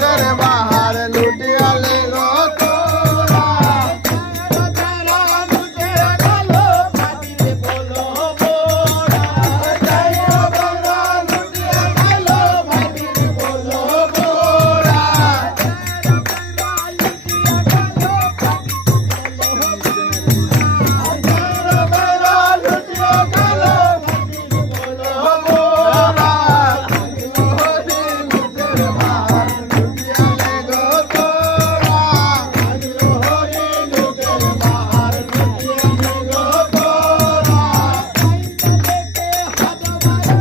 करे Thank you.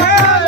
é